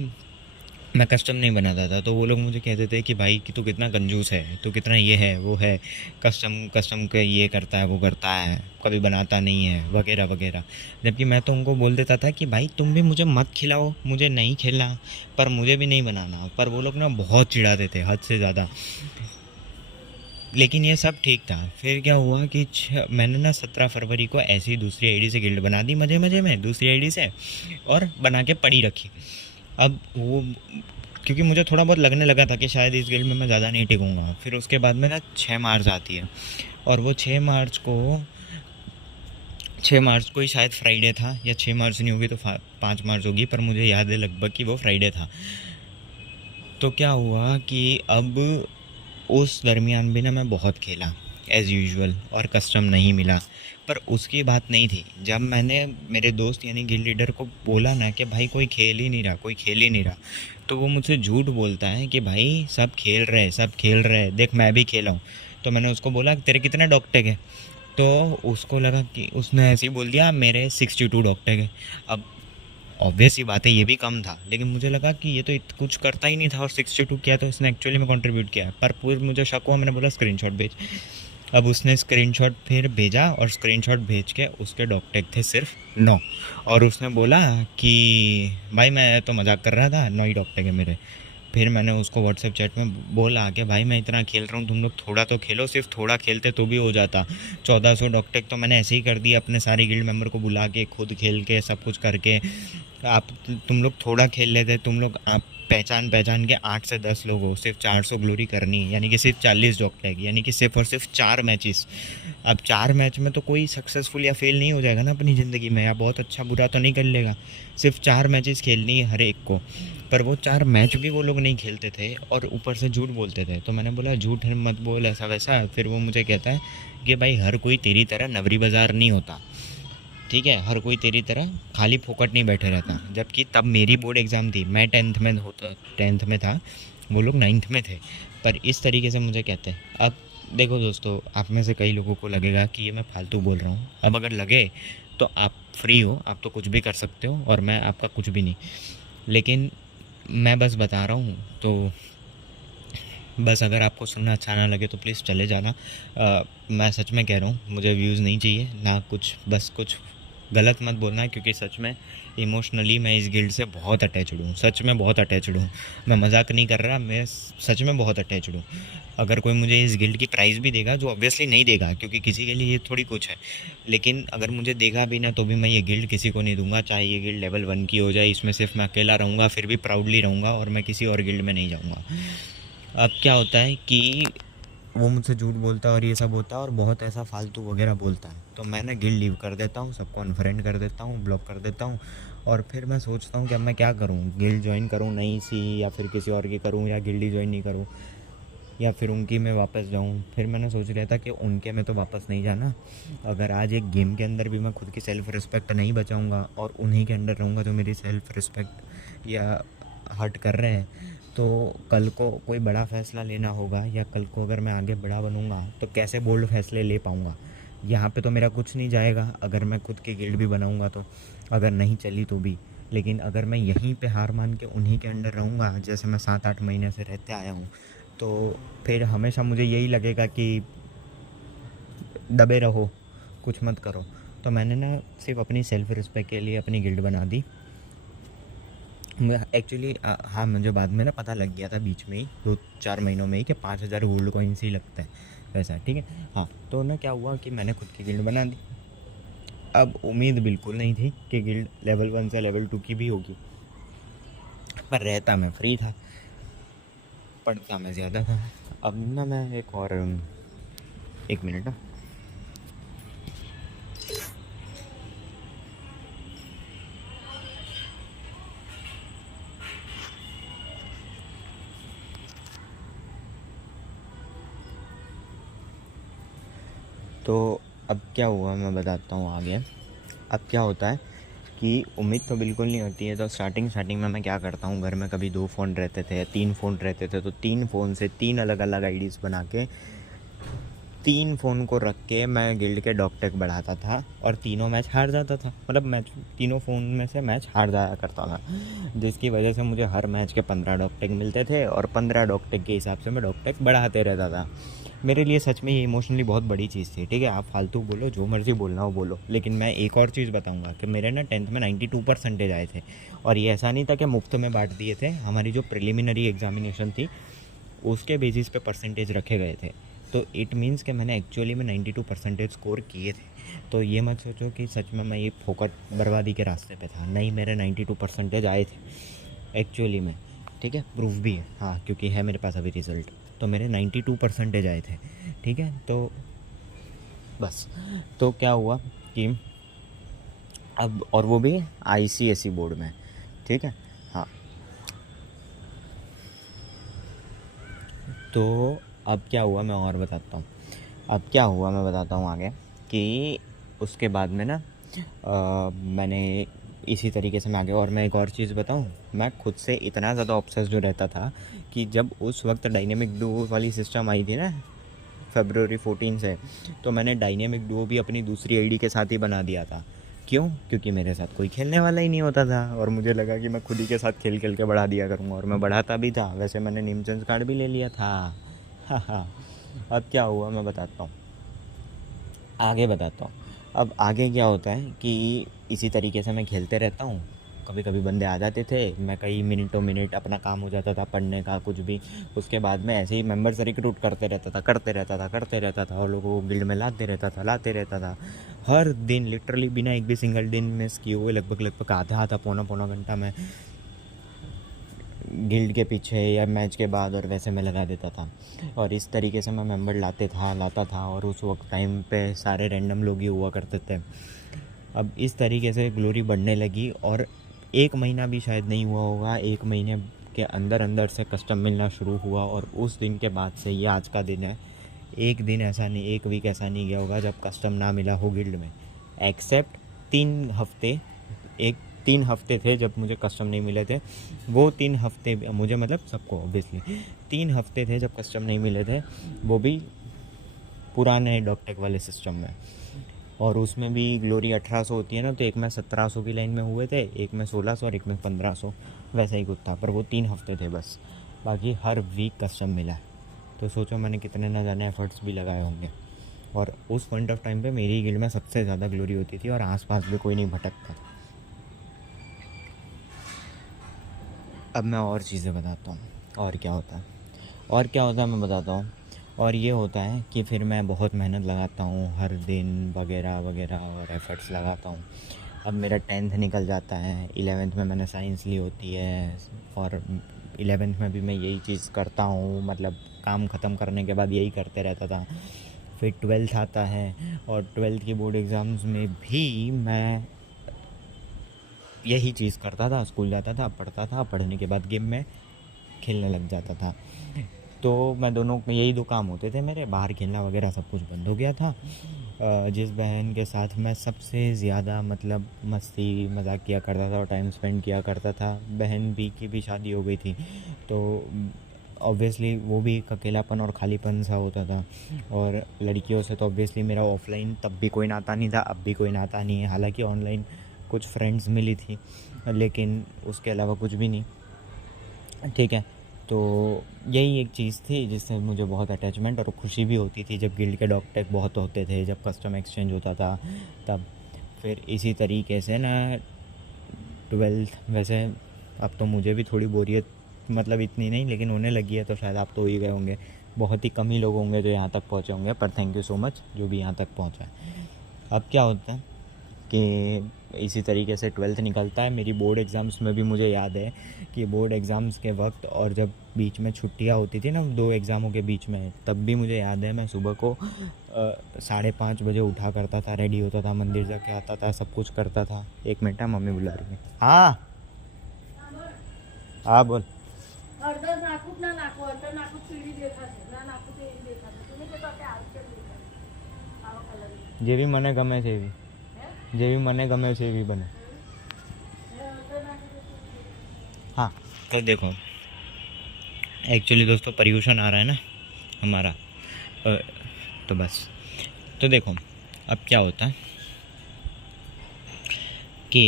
मैं कस्टम नहीं बनाता था। तो वो लोग मुझे कहते थे कि भाई कि तू कितना कंजूस है, तू कितना ये है वो है, कस्टम कस्टम के ये करता है वो करता है, कभी बनाता नहीं है वगैरह वगैरह। जबकि मैं तो उनको बोल देता था कि भाई तुम भी मुझे मत खिलाओ, मुझे नहीं खेलना, पर मुझे भी नहीं बनाना। पर वो लोग ना बहुत चिढ़ाते थे हद से ज़्यादा। लेकिन ये सब ठीक था। फिर क्या हुआ कि मैंने ना 17 फरवरी को ऐसी दूसरी आईडी से गिल्ड बना दी, मज़े मज़े में दूसरी आईडी से, और बना के पड़ी रखी। अब वो, क्योंकि मुझे थोड़ा बहुत लगने लगा था कि शायद इस गिल्ड में मैं ज़्यादा नहीं टिकूँगा। फिर उसके बाद में ना 6 मार्च आती है, और वो 6 मार्च को ही शायद फ्राइडे था, या 6 मार्च नहीं होगी तो 5 मार्च होगी, पर मुझे याद है लगभग कि वो फ्राइडे था। तो क्या हुआ कि अब उस दरमियान भी ना मैं बहुत खेला एज़ यूजुअल, और कस्टम नहीं मिला। पर उसकी बात नहीं थी, जब मैंने मेरे दोस्त यानी गिल्ड लीडर को बोला ना कि भाई कोई खेल ही नहीं रहा, कोई खेल ही नहीं रहा, तो वो मुझसे झूठ बोलता है कि भाई सब खेल रहे हैं, देख मैं भी खेला हूँ। तो मैंने उसको बोला तेरे कितने डॉक्टर है? तो उसको लगा कि उसने ऐसे ही बोल दिया मेरे 62 डॉक्टर है। अब ऑब्वियस ही बात है ये भी कम था, लेकिन मुझे लगा कि ये तो कुछ करता ही नहीं था, और 62 किया तो इसने एक्चुअली में कंट्रीब्यूट किया। पर फिर मुझे शक हुआ, मैंने बोला स्क्रीनशॉट भेज। अब उसने स्क्रीनशॉट फिर भेजा, और स्क्रीनशॉट भेज के उसके डॉक्टर थे सिर्फ 9, और उसने बोला कि भाई मैं तो मजाक कर रहा था, 9 ही डॉक्टर है मेरे। फिर मैंने उसको व्हाट्सएप चैट में बोला कि भाई मैं इतना खेल रहा हूँ, तुम लोग थोड़ा तो खेलो, सिर्फ थोड़ा खेलते तो भी हो जाता। 1400 डॉक्टर तो मैंने ऐसे ही कर दिया, अपने सारे गिल्ड मेंबर को बुला के, खुद खेल के, सब कुछ करके। आप तुम लोग थोड़ा खेल लेते, तुम लोग आप पहचान के 8 से 10 लोग हो, सिर्फ 400 ग्लोरी करनी है, यानी कि सिर्फ 40 डॉक्टर, यानी कि सिर्फ और सिर्फ 4 मैचेस। अब 4 मैच में तो कोई सक्सेसफुल या फेल नहीं हो जाएगा ना अपनी ज़िंदगी में, या बहुत अच्छा बुरा तो नहीं कर लेगा। सिर्फ 4 मैचेस खेलनी है हर एक को, पर वो 4 मैच भी वो लोग नहीं खेलते थे, और ऊपर से झूठ बोलते थे। तो मैंने बोला झूठ मत बोल ऐसा वैसा। फिर वो मुझे कहता है कि भाई हर कोई तेरी तरह नवरी बाज़ार नहीं होता, ठीक है, हर कोई तेरी तरह खाली फोकट नहीं बैठे रहता। जबकि तब मेरी बोर्ड एग्ज़ाम थी, मैं 10th में था, वो लोग 9th में थे, पर इस तरीके से मुझे कहते हैं। अब देखो दोस्तों, आप में से कई लोगों को लगेगा कि ये मैं फालतू बोल रहा हूँ। अब अगर लगे तो आप फ्री हो, आप तो कुछ भी कर सकते हो, और मैं आपका कुछ भी नहीं, लेकिन मैं बस बता रहा हूँ। तो बस अगर आपको सुनना अच्छा ना लगे तो प्लीज़ चले जाना। मैं सच में कह रहा हूँ, मुझे व्यूज़ नहीं चाहिए ना कुछ, बस कुछ गलत मत बोलना, क्योंकि सच में इमोशनली मैं इस गिल्ड से बहुत अटैचड हूँ, सच में बहुत अटैचड हूँ। मैं मजाक नहीं कर रहा, मैं सच में बहुत अटैचड हूँ। अगर कोई मुझे इस गिल्ड की प्राइस भी देगा, जो ऑब्वियसली नहीं देगा क्योंकि किसी के लिए ये थोड़ी कुछ है, लेकिन अगर मुझे देगा भी ना तो भी मैं ये गिल्ड किसी को नहीं दूंगा, चाहे ये गिल्ड लेवल 1 की हो जाए, इसमें सिर्फ मैं अकेला रहूँगा, फिर भी प्राउडली रहूँगा और मैं किसी और गिल्ड में नहीं जाऊँगा। अब क्या होता है कि वो मुझसे झूठ बोलता है और ये सब होता है और बहुत ऐसा फालतू वगैरह बोलता है, तो मैं ना गिल्ड लीव कर देता हूँ, सबको अनफ्रेंड कर देता हूँ, ब्लॉक कर देता हूँ। और फिर मैं सोचता हूँ कि अब मैं क्या करूँ, गिल्ड ज्वाइन करूँ नई सी, या फिर किसी और की करूँ, या गिल्ड ही ज्वाइन नहीं करूँ, या फिर उनकी में वापस जाऊँ। फिर मैंने सोच लिया था कि उनके में तो वापस नहीं जाना। अगर आज एक गेम के अंदर भी मैं खुद की सेल्फ़ रिस्पेक्ट नहीं बचाऊँगा और उन्हीं के अंडर रहूँगा जो मेरी सेल्फ़ रिस्पेक्ट या हर्ट कर रहे हैं, तो कल को कोई बड़ा फ़ैसला लेना होगा, या कल को अगर मैं आगे बड़ा बनूँगा तो कैसे बोल्ड फैसले ले पाऊँगा। यहाँ पे तो मेरा कुछ नहीं जाएगा अगर मैं खुद की गिल्ड भी बनाऊँगा तो, अगर नहीं चली तो भी। लेकिन अगर मैं यहीं पे हार मान के उन्हीं के अंडर रहूँगा, जैसे मैं 7-8 महीने से रहते आया हूँ, तो फिर हमेशा मुझे यही लगेगा कि दबे रहो, कुछ मत करो। तो मैंने ना सिर्फ अपनी सेल्फ़ रिस्पेक्ट के लिए अपनी गिल्ड बना दी। मैं एक्चुअली हाँ, मुझे बाद में ना पता लग गया था बीच में ही 2-4 महीनों में ही कि 5000 गोल्ड कॉइन्स ही लगता है वैसा, ठीक है। हाँ, तो ना क्या हुआ कि मैंने खुद की गिल्ड बना दी। अब उम्मीद बिल्कुल नहीं थी कि गिल्ड लेवल 1 से लेवल 2 की भी होगी, पर रहता मैं फ्री था, पढ़ता मैं ज़्यादा था। अब ना मैं एक मिनट ना। तो अब क्या हुआ मैं बताता हूँ आगे। अब क्या होता है कि उम्मीद तो बिल्कुल नहीं होती है, तो स्टार्टिंग में मैं क्या करता हूँ, घर में कभी 2 फ़ोन रहते थे या 3 फ़ोन रहते थे, तो 3 फ़ोन से 3 अलग अलग आईडीज़ बना के 3 फ़ोन को रख के मैं गिल्ड के डॉकटेक बढ़ाता था और तीनों मैच हार जाता था। मतलब मैच तीनों फ़ोन में से मैच हार जाया करता था, जिसकी वजह से मुझे हर मैच के 15 डॉकटेक मिलते थे और 15 डॉकटेक के हिसाब से मैं डॉकटेक बढ़ाते रहता था। मेरे लिए सच में ये इमोशनली बहुत बड़ी चीज़ थी, ठीक है। आप फालतू बोलो, जो मर्ज़ी बोलना हो बोलो, लेकिन मैं एक और चीज़ बताऊंगा कि मेरे ना 10th में 92% आए थे। और ये ऐसा नहीं था कि मुफ्त में बांट दिए थे, हमारी जो प्रिलिमिनरी एग्जामिनेशन थी उसके बेसिस पे परसेंटेज रखे गए थे। तो इट मीन्स कि मैंने एक्चुअली में 92% स्कोर किए थे। तो ये मत सोचो कि सच में मैं ये फोकट बर्बादी के रास्ते पे था, नहीं, मेरे 92% आए थे एक्चुअली में, ठीक है। प्रूफ भी है, हाँ, क्योंकि है मेरे पास अभी रिज़ल्ट। तो मेरे 92% आए थे, ठीक है। तो बस, तो क्या हुआ कि अब, और वो भी ICSE बोर्ड में, ठीक है। हाँ, तो अब क्या हुआ मैं और बताता हूँ। अब क्या हुआ मैं बताता हूँ आगे कि उसके बाद में ना मैंने इसी तरीके से मैं आगे, और मैं एक और चीज़ बताऊँ, मैं खुद से इतना ज़्यादा ऑब्सेस जो रहता था कि जब उस वक्त डायनेमिक डुओ वाली सिस्टम आई थी ना February 14 से, तो मैंने डायनेमिक डुओ भी अपनी दूसरी आईडी के साथ ही बना दिया था। क्यों? क्योंकि मेरे साथ कोई खेलने वाला ही नहीं होता था और मुझे लगा कि मैं खुद ही के साथ खेल खेल के बढ़ा दिया करूँगा, और मैं बढ़ाता भी था। वैसे मैंने निमचंद कार्ड भी ले लिया था। हाँ हाँ। अब क्या हुआ मैं बताता हूँ, आगे बताता हूँ। अब आगे क्या होता है कि इसी तरीके से मैं खेलते रहता हूँ। कभी कभी बंदे आ जाते थे, मैं कई मिनटों मिनट अपना काम हो जाता था पढ़ने का कुछ भी, उसके बाद में ऐसे ही मेंबर्स रिक्रूट करते रहता था और लोगों को गिल्ड में लाते रहता था हर दिन, लिटरली बिना एक भी सिंगल दिन मिस किए हुए लगभग आधा पौना घंटा मैं गिल्ड के पीछे या मैच के बाद और वैसे में लगा देता था। और इस तरीके से मैं मेंबर लाता था और उस वक्त टाइम पे सारे रैंडम लोग ही हुआ करते थे। अब इस तरीके से ग्लोरी बढ़ने लगी और 1 महीना भी शायद नहीं हुआ होगा, 1 महीने के अंदर से कस्टम मिलना शुरू हुआ, और उस दिन के बाद से ये आज का दिन है। एक दिन ऐसा नहीं, 1 वीक ऐसा नहीं गया होगा जब कस्टम ना मिला हो गिल्ड में, एक्सेप्ट 3 हफ्ते। 3 हफ्ते थे जब मुझे कस्टम नहीं मिले थे। वो 3 हफ्ते मुझे, मतलब सबको ऑब्वियसली 3 हफ्ते थे जब कस्टम नहीं मिले थे, वो भी पुराने डॉकटेक वाले सिस्टम में। और उसमें भी ग्लोरी 1800 होती है ना, तो एक में 1700 की लाइन में हुए थे, एक में 1600 और एक में 1500, वैसा ही कुछ था। पर वो 3 हफ्ते थे बस, बाकी हर वीक कस्टम मिला। तो सोचो मैंने कितने न जाने एफर्ट्स भी लगाए होंगे। और उस पॉइंट ऑफ टाइम पे मेरी गिल्ड में सबसे ज़्यादा ग्लोरी होती थी और आसपास भी कोई नहीं भटकता था। अब मैं और चीज़ें बताता हूँ और क्या होता है, और क्या होता है मैं बताता हूँ। और ये होता है कि फिर मैं बहुत मेहनत लगाता हूँ हर दिन वगैरह वगैरह और एफ़र्ट्स लगाता हूँ। अब मेरा 10th निकल जाता है, 11th में मैंने साइंस ली होती है और 11th में भी मैं यही चीज़ करता हूँ, मतलब काम ख़त्म करने के बाद यही करते रहता था। फिर 12th आता है और 12th की बोर्ड एग्ज़ाम्स में भी मैं यही चीज़ करता था, स्कूल जाता था, पढ़ता था, पढ़ने के बाद गेम में खेलने लग जाता था। तो मैं दोनों यही दो काम होते थे मेरे, बाहर खेलना वगैरह सब कुछ बंद हो गया था। जिस बहन के साथ मैं सबसे ज़्यादा मतलब मस्ती मजाक किया करता था और टाइम स्पेंड किया करता था, बहन भी की भी शादी हो गई थी, तो ऑब्वियसली वो भी एक अकेलापन और खालीपन सा होता था। और लड़कियों से तो ऑब्वियसली मेरा ऑफलाइन तब भी कोई नाता नहीं था, अब भी कोई नाता नहीं है। हालांकि ऑनलाइन कुछ फ्रेंड्स मिली थी, लेकिन उसके अलावा कुछ भी नहीं, ठीक है। तो यही एक चीज़ थी जिससे मुझे बहुत अटैचमेंट और खुशी भी होती थी जब गिल्ड के डॉग टैग बहुत होते थे, जब कस्टम एक्सचेंज होता था तब। फिर इसी तरीके से ना 12th, वैसे अब तो मुझे भी थोड़ी बोरियत मतलब इतनी नहीं लेकिन होने लगी है, तो शायद आप तो हो ही गए होंगे। बहुत ही कम ही लोग होंगे जो यहाँ तक पहुँचे होंगे, पर थैंक यू सो मच जो भी यहाँ तक पहुँचा है। अब क्या होता है कि इसी तरीके से 12th निकलता है। मेरी बोर्ड एग्ज़ाम्स में भी मुझे याद है कि बोर्ड एग्ज़ाम्स के वक्त और जब बीच में छुट्टियां होती थी ना 2 एग्ज़ामों के बीच में, तब भी मुझे याद है मैं सुबह को 5:30 बजे उठा करता था, रेडी होता था, मंदिर जाके आता था, सब कुछ करता था। 1 मिनट है, मम्मी बुला रही है। हाँ हाँ बोल। જેવી મને ગમે છે એવી, જેવી મને ગમે છે એવી બને। हाँ तो देखो, एक्चुअली दोस्तों पर्यूषण आ रहा है ना हमारा, तो बस, तो देखो अब क्या होता है कि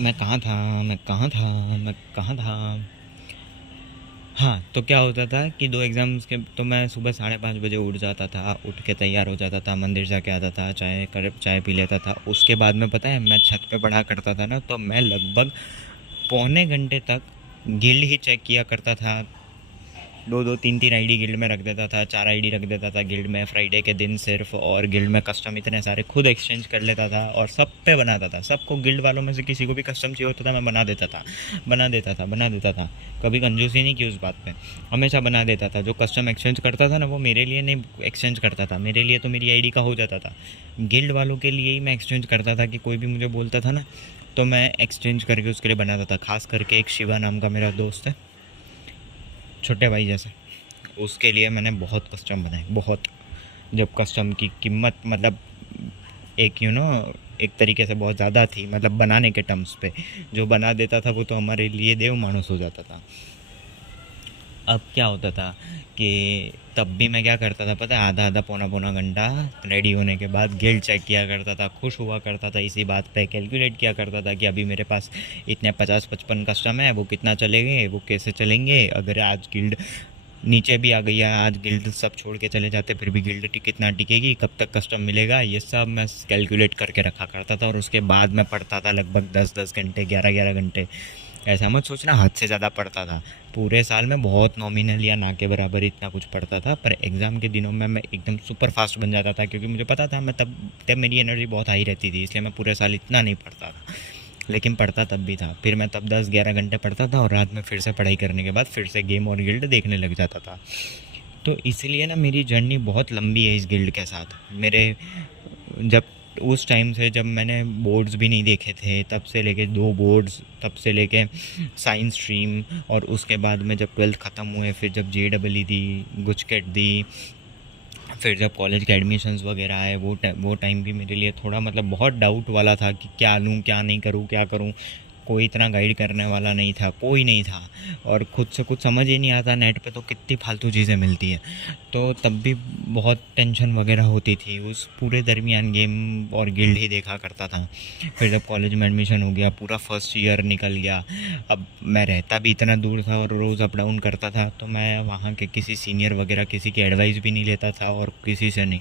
मैं कहाँ था। हाँ, तो क्या होता था कि 2 एग्ज़ाम्स के तो मैं सुबह 5:30 बजे उठ जाता था, उठ के तैयार हो जाता था, मंदिर जाके आता था, चाय पी लेता था। उसके बाद में पता है मैं छत पे पढ़ा करता था ना, तो मैं लगभग पौने घंटे तक गिल्ड ही चेक किया करता था। 2-2 3-3 आईडी गिल्ड में रख देता था, 4 आईडी रख देता था गिल्ड में फ्राइडे के दिन सिर्फ, और गिल्ड में कस्टम इतने सारे खुद एक्सचेंज कर लेता था और सब पे बनाता था। सबको गिल्ड वालों में से किसी को भी कस्टम चाहिए होता था मैं बना देता था। कभी कंजूसी नहीं की उस बात पे, हमेशा बना देता था। जो कस्टम एक्सचेंज करता था ना वो मेरे लिए नहीं एक्सचेंज करता था, मेरे लिए तो मेरी आईडी का हो जाता था। गिल्ड वालों के लिए ही मैं एक्सचेंज करता था कि कोई भी मुझे बोलता था ना तो मैं एक्सचेंज करके उसके लिए बनाता था। खास करके एक शिवा नाम का मेरा दोस्त है, छोटे भाई जैसे, उसके लिए मैंने बहुत कस्टम बनाए, बहुत। जब कस्टम की कीमत मतलब एक एक तरीके से बहुत ज़्यादा थी, मतलब बनाने के टर्म्स पे, जो बना देता था वो तो हमारे लिए देव मानुस हो जाता था। अब क्या होता था कि तब भी मैं क्या करता था पता है, आधा पौना घंटा रेडी होने के बाद गिल्ड चेक किया करता था, खुश हुआ करता था इसी बात पे, कैलकुलेट किया करता था कि अभी मेरे पास इतने 50-55 कस्टम है, वो कितना चलेंगे, वो कैसे चलेंगे। अगर आज गिल्ड नीचे भी आ गई है, आज गिल्ड सब छोड़ के चले जाते फिर भी गिल्ड कितना टिकेगी, कब तक कस्टम मिलेगा, ये सब मैं कैलकुलेट करके रखा करता था। और उसके बाद मैं पढ़ता था लगभग 10-10 घंटे, 11-11 घंटे। ऐसा मत सोचना हद से ज़्यादा पढ़ता था, पूरे साल में बहुत नॉमिनल या ना के बराबर इतना कुछ पढ़ता था। पर एग्ज़ाम के दिनों में मैं एकदम सुपर फास्ट बन जाता था, क्योंकि मुझे पता था मैं तब मेरी एनर्जी बहुत हाई रहती थी, इसलिए मैं पूरे साल इतना नहीं पढ़ता था, लेकिन पढ़ता तब भी था। फिर मैं तब 10-11 घंटे पढ़ता था और रात में फिर से पढ़ाई करने के बाद फिर से गेम और गिल्ड देखने लग जाता था। तो इसलिए ना मेरी जर्नी बहुत लंबी है इस गिल्ड के साथ। मेरे जब उस टाइम से जब मैंने बोर्ड्स भी नहीं देखे थे, तब से लेके 2 बोर्ड्स, तब से लेके साइंस स्ट्रीम, और उसके बाद में जब 12th ख़त्म हुए फिर जब JEE दी, गुचकेट दी, फिर जब कॉलेज के एडमिशन्स वगैरह आए, वो टाइम भी मेरे लिए थोड़ा मतलब बहुत डाउट वाला था कि क्या लूँ क्या नहीं करूँ, क्या करूँ। कोई इतना गाइड करने वाला नहीं था, कोई नहीं था, और ख़ुद से कुछ समझ ही नहीं आता। नेट पे तो कितनी फालतू चीज़ें मिलती है, तो तब भी बहुत टेंशन वगैरह होती थी। उस पूरे दरमियान गेम और गिल्ड ही देखा करता था। फिर जब कॉलेज में एडमिशन हो गया, पूरा फर्स्ट ईयर निकल गया। अब मैं रहता भी इतना दूर था और रोज़ अप डाउन करता था, तो मैं वहाँ के किसी सीनियर वगैरह किसी की एडवाइस भी नहीं लेता था और किसी से नहीं।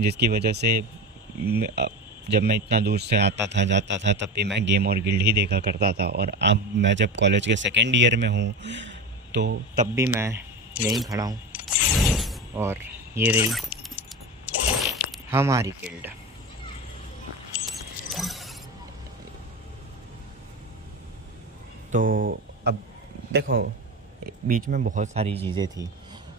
जिसकी वजह से जब मैं इतना दूर से आता था जाता था तब भी मैं गेम और गिल्ड ही देखा करता था। और अब मैं जब कॉलेज के सेकेंड ईयर में हूँ तो तब भी मैं यहीं खड़ा हूँ और ये रही हमारी गिल्ड। तो अब देखो, बीच में बहुत सारी चीज़ें थी,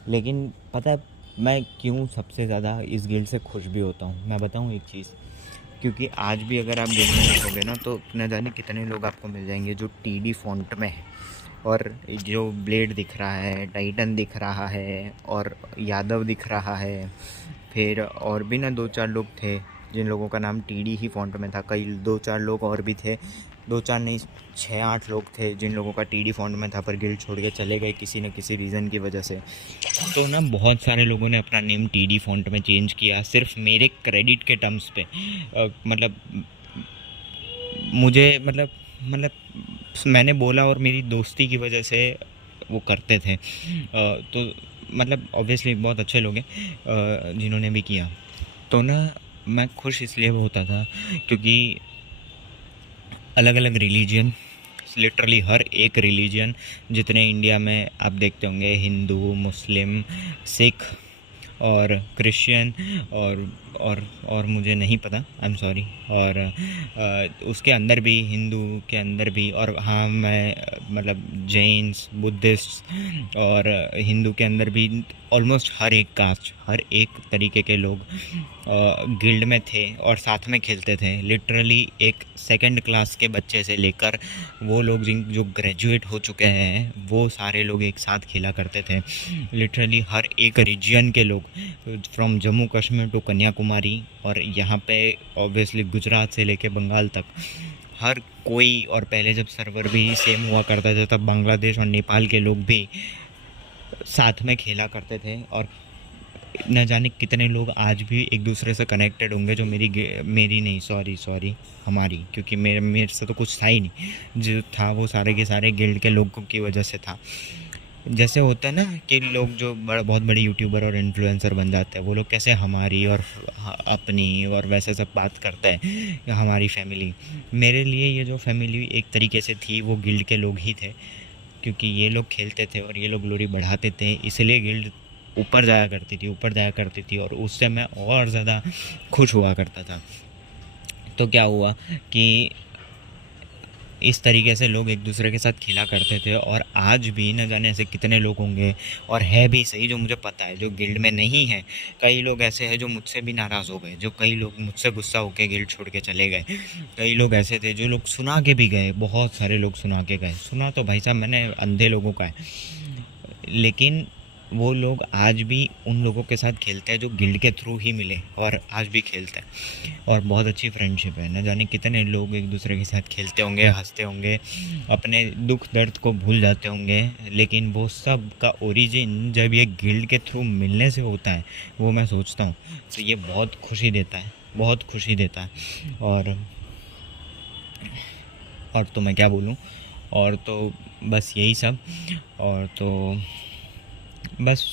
लेकिन पता है मैं क्यों सबसे ज़्यादा इस गिल्ड से खुश भी होता हूँ? मैं बताऊँ एक चीज़, क्योंकि आज भी अगर आप गिल्ड में देखोगे ना तो न जाने कितने लोग आपको मिल जाएंगे जो टीडी फॉन्ट में है, और जो ब्लेड दिख रहा है, टाइटन दिख रहा है, और यादव दिख रहा है। फिर और भी ना 2-4 लोग थे जिन लोगों का नाम टीडी ही फॉन्ट में था। कई 2-4 लोग और भी थे, 2-4 नहीं 6-8 लोग थे जिन लोगों का टीडी फॉन्ट में था, पर गिल्ड छोड़ के चले गए किसी न किसी रीज़न की वजह से। तो ना बहुत सारे लोगों ने अपना नेम टीडी फॉन्ट में चेंज किया सिर्फ मेरे क्रेडिट के टर्म्स पे। मतलब मुझे मतलब मैंने बोला और मेरी दोस्ती की वजह से वो करते थे। तो मतलब ऑब्वियसली बहुत अच्छे लोग हैं जिन्होंने भी किया। तो ना मैं खुश इसलिए होता था क्योंकि अलग अलग रिलीजन, लिटरली हर एक रिलीजन जितने इंडिया में आप देखते होंगे, हिंदू, मुस्लिम, सिख और क्रिश्चियन और मुझे नहीं पता, आई एम सॉरी, और उसके अंदर भी, हिंदू के अंदर भी, और हाँ मैं मतलब जैन्स, बुद्धिस्ट और हिंदू के अंदर भी ऑलमोस्ट हर एक कास्ट, हर एक तरीके के लोग गिल्ड में थे और साथ में खेलते थे। लिटरली एक सेकंड क्लास के बच्चे से लेकर वो लोग जो ग्रेजुएट हो चुके हैं वो सारे लोग एक साथ खेला करते थे। लिटरली हर एक रीजन के लोग, फ्रॉम जम्मू कश्मीर टू कन्याकुमारी, और यहाँ पे ऑब्वियसली गुजरात से लेके बंगाल तक, हर कोई। और पहले जब सर्वर भी सेम हुआ करता था तब बांग्लादेश और नेपाल के लोग भी साथ में खेला करते थे। और न जाने कितने लोग आज भी एक दूसरे से कनेक्टेड होंगे जो मेरी नहीं, सॉरी हमारी, क्योंकि मेरे से तो कुछ था ही नहीं, जो था वो सारे के सारे गिल्ड के लोगों की वजह से था। जैसे होता है ना कि लोग जो बहुत बड़े यूट्यूबर और इन्फ्लुएंसर बन जाते हैं, वो लोग कैसे हमारी और अपनी और वैसे सब बात करते हैं, हमारी फैमिली। मेरे लिए ये जो फैमिली एक तरीके से थी वो गिल्ड के लोग ही थे, क्योंकि ये लोग खेलते थे और ये लोग ग्लोरी बढ़ाते थे, इसलिए गिल्ड ऊपर जाया करती थी और उससे मैं और ज़्यादा खुश हुआ करता था। तो क्या हुआ कि इस तरीके से लोग एक दूसरे के साथ खेला करते थे, और आज भी न जाने ऐसे कितने लोग होंगे, और है भी सही जो मुझे पता है, जो गिल्ड में नहीं है। कई लोग ऐसे हैं जो मुझसे भी नाराज़ हो गए, जो कई लोग मुझसे गुस्सा होकर गिल्ड छोड़ के चले गए। कई लोग ऐसे थे जो लोग सुना के भी गए, बहुत सारे लोग सुना के गए। सुना तो भाई साहब मैंने अंधे लोगों का है, लेकिन वो लोग आज भी उन लोगों के साथ खेलते हैं जो गिल्ड के थ्रू ही मिले, और आज भी खेलते हैं, और बहुत अच्छी फ्रेंडशिप है। न जाने कितने लोग एक दूसरे के साथ खेलते होंगे, हंसते होंगे, अपने दुख दर्द को भूल जाते होंगे, लेकिन वो सब का ओरिजिन जब ये गिल्ड के थ्रू मिलने से होता है, वो मैं सोचता हूँ तो ये बहुत खुशी देता है, बहुत खुशी देता है। और तो मैं क्या बोलूँ, और तो बस यही सब, और तो बस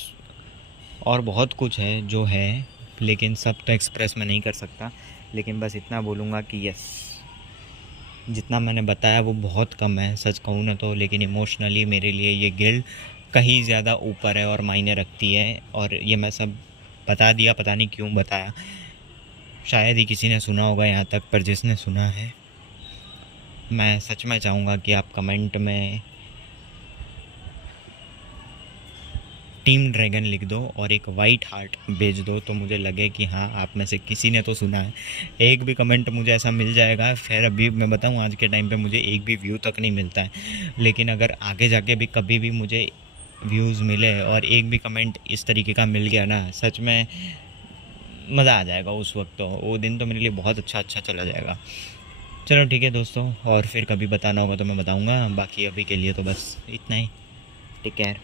और बहुत कुछ है जो है, लेकिन सब तो एक्सप्रेस में नहीं कर सकता। लेकिन बस इतना बोलूँगा कि यस, जितना मैंने बताया वो बहुत कम है सच कहूँ ना तो, लेकिन इमोशनली मेरे लिए ये गिल्ड कहीं ज़्यादा ऊपर है और मायने रखती है। और ये मैं सब बता दिया, पता नहीं क्यों बताया, शायद ही किसी ने सुना होगा यहाँ तक, पर जिसने सुना है मैं सच में चाहूँगा कि आप कमेंट में टीम ड्रैगन लिख दो और एक वाइट हार्ट भेज दो, तो मुझे लगे कि हाँ आप में से किसी ने तो सुना है। एक भी कमेंट मुझे ऐसा मिल जाएगा, फिर अभी मैं बताऊँ आज के टाइम पे मुझे एक भी व्यू तक नहीं मिलता है, लेकिन अगर आगे जाके भी कभी भी मुझे व्यूज़ मिले और एक भी कमेंट इस तरीके का मिल गया ना, सच में मज़ा आ जाएगा उस वक्त। तो वो दिन तो मेरे लिए बहुत अच्छा चला जाएगा। चलो ठीक है दोस्तों, और फिर कभी बताना होगा तो मैं बताऊँगा, बाकी अभी के लिए तो बस इतना ही। Take care.